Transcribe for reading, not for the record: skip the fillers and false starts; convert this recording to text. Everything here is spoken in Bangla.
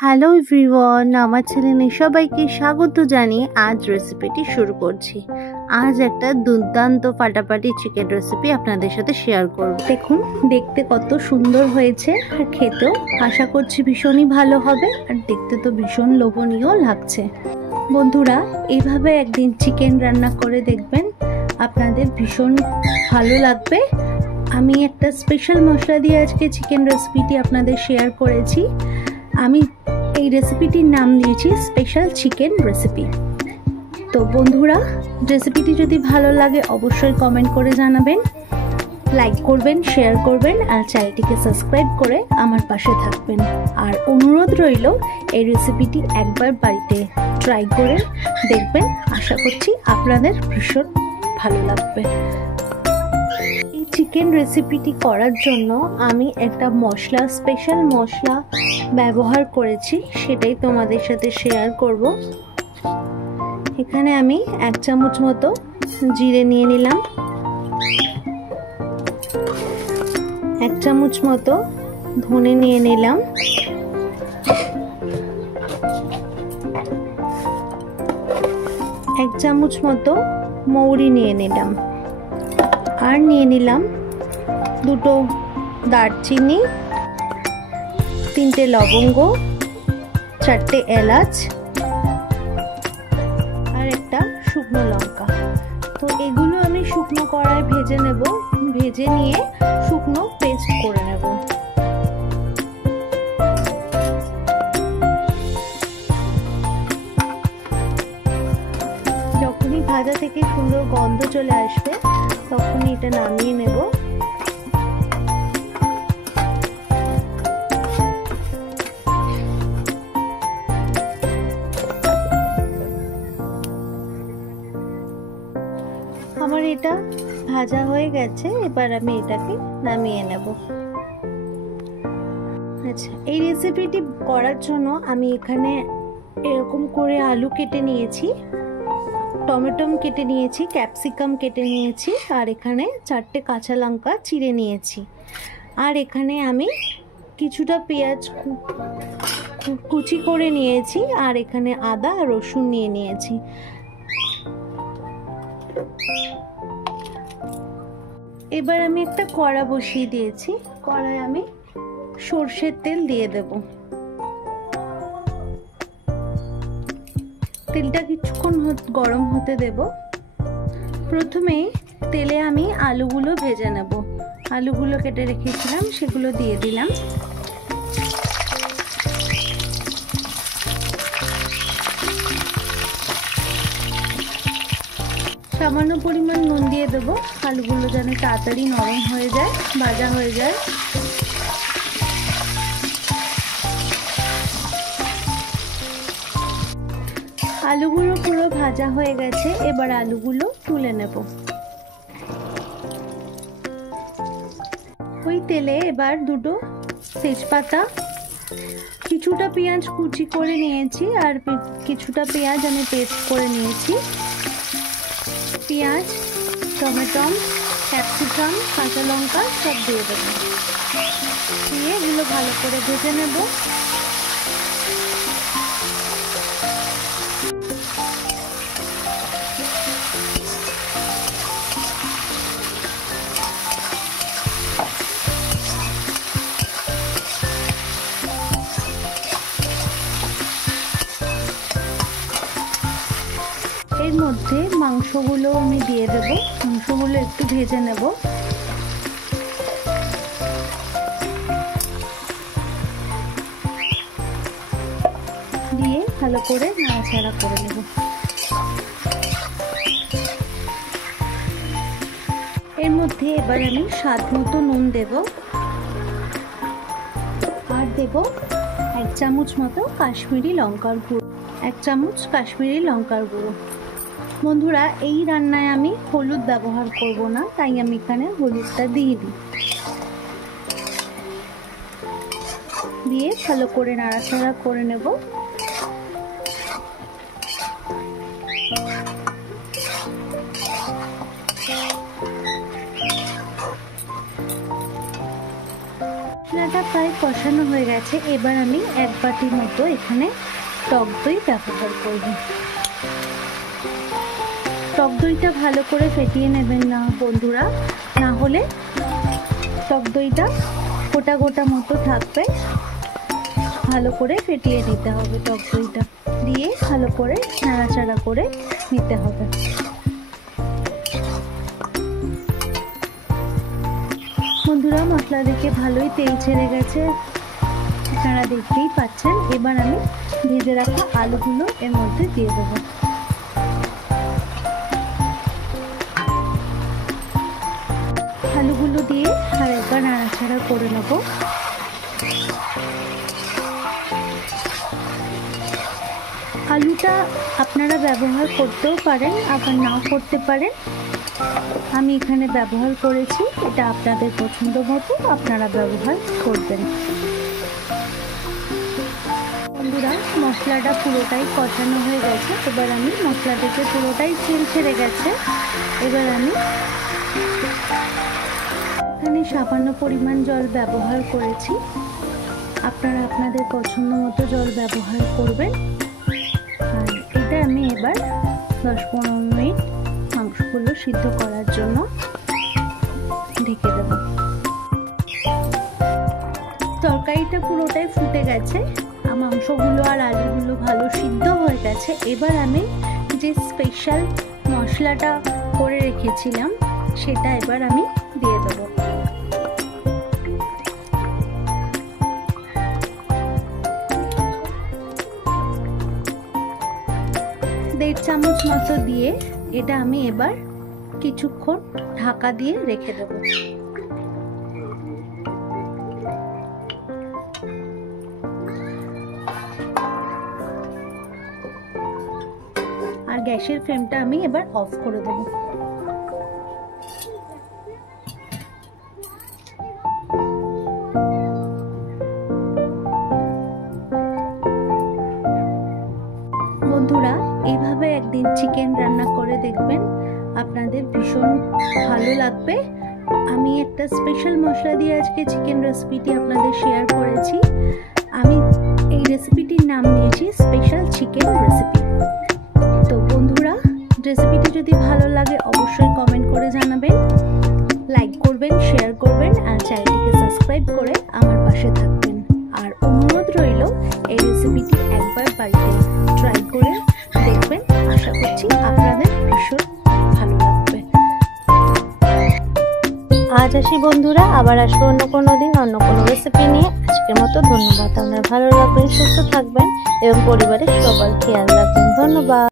হ্যালো এভরিওয়ান, আমার চ্যানেলে সবাইকে স্বাগত জানিয়ে আজ রেসিপিটি শুরু করছি। আজ একটা দুর্দান্ত ফাটাফাটি চিকেন রেসিপি আপনাদের সাথে শেয়ার করব। দেখুন দেখতে কত সুন্দর হয়েছে, আর খেতেও আশা করছি ভীষণই ভালো হবে, আর দেখতে তো ভীষণ লোভনীয় লাগছে। বন্ধুরা, এইভাবে একদিন চিকেন রান্না করে দেখবেন, আপনাদের ভীষণ ভালো লাগবে। আমি একটা স্পেশাল মশলা দিয়ে আজকে চিকেন রেসিপিটি আপনাদের শেয়ার করেছি। আমি এই রেসিপিটির নাম দিয়েছি স্পেশাল চিকেন রেসিপি। তো বন্ধুরা, রেসিপিটি যদি ভালো লাগে অবশ্যই কমেন্ট করে জানাবেন, লাইক করবেন, শেয়ার করবেন, আর চ্যানেলটিকে সাবস্ক্রাইব করে আমার পাশে থাকবেন। আর অনুরোধ রইল, এই রেসিপিটি একবার বাড়িতে ট্রাই করে দেখবেন, আশা করছি আপনাদের ভীষণ ভালো লাগবে। চিকেন রেসিপিটি করার জন্য আমি একটা স্পেশাল মশলা ব্যবহার করেছি, সেটাই তোমাদের সাথে শেয়ার করব। এখানে আমি 1 চামচ মতো জিরে নিয়ে নিলাম, 1 চামচ মতো ধনে নিয়ে নিলাম, 1 চামচ মতো মৌরি নিয়ে নিলাম, আর নিয়ে নিলাম 2টো দারচিনি, 3টে লবঙ্গ, 4টে এলাচ, আর একটা শুকনো লঙ্কা। তো এগুলো আমি শুকনো কড়ায় ভেজে নেব, ভেজে নিয়ে শুকনো পেস্ট করে নেব। যখনই ভাজা থেকে সুন্দর গন্ধ চলে আসবে তখনই এটা নামিয়ে নেব। আমার এটা ভাজা হয়ে গেছে, এবার আমি এটাকে নামিয়ে নেব। আচ্ছা, এই রেসিপিটি করার জন্য আমি এখানে এরকম করে আলু কেটে নিয়েছি, টমেটো কেটে নিয়েছি, ক্যাপসিকাম কেটে নিয়েছি, আর এখানে 4টে কাঁচা লঙ্কা চিড়ে নিয়েছি, আর এখানে আমি কিছুটা পেঁয়াজ কুচি করে নিয়েছি, আর এখানে আদা আর রসুন নিয়ে নিয়েছি। এবার আমি একটা কড়া বসিয়ে দিয়েছি, কড়ায় আমি সর্ষের তেল দিয়ে দেব। তেলটা কিছুক্ষণ গরম হতে দেব। প্রথমে তেলে আমি আলুগুলো ভেজে নেব। আলুগুলো কেটে রেখেছিলাম সেগুলো দিয়ে দিলাম। সামান্য পরিমাণ নুন দিয়ে দেবো, আলুগুলো যেন তাড়াতাড়ি নরম হয়ে যায়, ভাজা হয়ে যায়। আলুগুলো পুরো ভাজা হয়ে গেছে, এবার আলুগুলো তুলে নেব। ওই তেলে এবার 2টো তেজপাতা, কিছুটা পেঁয়াজ কুচি করে নিয়েছি, আর কিছুটা পেঁয়াজ আমি পেস্ট করে নিয়েছি। পেঁয়াজ, টমেটো, ক্যাপসিকাম, কাঁচা লঙ্কা সব দিয়ে দেবো, দিয়ে এগুলো ভালো করে ভেজে নেব। এর মধ্যে মাংসগুলো আমি দিয়ে দেবো, মাংসগুলো একটু ভেজে নেব। দিয়ে ভালো করে নাড়াচাড়া করে নেব। এর মধ্যে এবার আমি স্বাদ মতো নুন দেব, আর দেব 1 চামচ মতো কাশ্মীরি লঙ্কার গুঁড়ো, 1 চামচ কাশ্মীরি লঙ্কার গুঁড়ো। বন্ধুরা, এই রান্নায় আমি হলুদ ব্যবহার করব না, তাই আমি এখানে হলুদটা দিয়ে দিই। দিয়ে ভালো করে নাড়াচাড়া করে নেব। মশলাটা প্রায় কষানো হয়ে গেছে। এবার আমি 1 বাটি মতো এখানে টক দই ব্যবহার করব। টক দইটা ভালো করে ফেটিয়ে নেবেন না বন্ধুরা, না হলে টক দইটা গোটা গোটা মতো থাকবে। ভালো করে ফেটিয়ে নিতে হবে, টক দইটা দিয়ে ভালো করে নাড়াচাড়া করে নিতে হবে। বন্ধুরা মশলা দেখে ভালোই তেল ছেড়ে গেছে, আপনারা দেখতেই পাচ্ছেন। এবার আমি ভেজে রাখা আলুগুলো এর মধ্যে দিয়ে দেবো। আলুগুলো দিয়ে আর একবার নাড়াচাড়া করে নেব। আলুটা আপনারা ব্যবহার করতেও পারেন, আবার নাও করতে পারেন। আমি এখানে ব্যবহার করেছি, এটা আপনাদের পছন্দ মতো আপনারা ব্যবহার করবেন। বন্ধুরা মশলাটা পুরোটাই কষানো হয়ে গেছে। এবার আমি মশলাটাকে পুরোটাই তেল ছেড়ে গেছে। এবার আমি এখানে সামান্য পরিমাণ জল ব্যবহার করেছি, আপনারা আপনাদের পছন্দ মতো জল ব্যবহার করবেন। আর এটা আমি এবার 10-15 মিনিট মাংসগুলো সিদ্ধ করার জন্য ঢেকে দেব। তরকারিটা পুরোটাই ফুটে গেছে, মাংসগুলো আর আলুগুলো ভালো সিদ্ধ হয়ে গেছে। এবার আমি যে স্পেশাল মশলাটা করে রেখেছিলাম সেটা এবার আমি দিয়ে দেবো। 1.5 চামচ মতো দিয়ে এটা আমি এবার কিছুক্ষণ ঢাকা দিয়ে রেখে দেব। আর গ্যাসের ফ্লেমটা আমি এবার অফ করে দেব। বন্ধুরা এইভাবে একদিন চিকেন রান্না করে দেখবেন, আপনাদের ভীষণ ভালো লাগবে। আমি একটা স্পেশাল মশলা দিয়ে আজকে চিকেন রেসিপিটি আপনাদের শেয়ার করেছি। আমি এই রেসিপিটির নাম দিয়েছি স্পেশাল চিকেন রেসিপি। তো বন্ধুরা রেসিপিটি যদি ভালো লাগে অবশ্যই কমেন্ট করে জানাবেন, লাইক করবেন, শেয়ার করবেন আর চ্যানেলটিকে সাবস্ক্রাইব করে আমার পাশে থাকবেন। আর অনুরোধ রইল এই রেসিপিটি একবার বাড়িতে ট্রাই করে দেখবেন, আশা করছি আপনাদের ভীষণ ভালো লাগবে। আজ আসি বন্ধুরা, আবার আসবো অন্য কোনো দিন অন্য কোনো রেসিপি নিয়ে। আজকের মতো ধন্যবাদ। আপনারা ভালো রাখবেন, সুস্থ থাকবেন এবং পরিবারের সবার খেয়াল রাখবেন। ধন্যবাদ।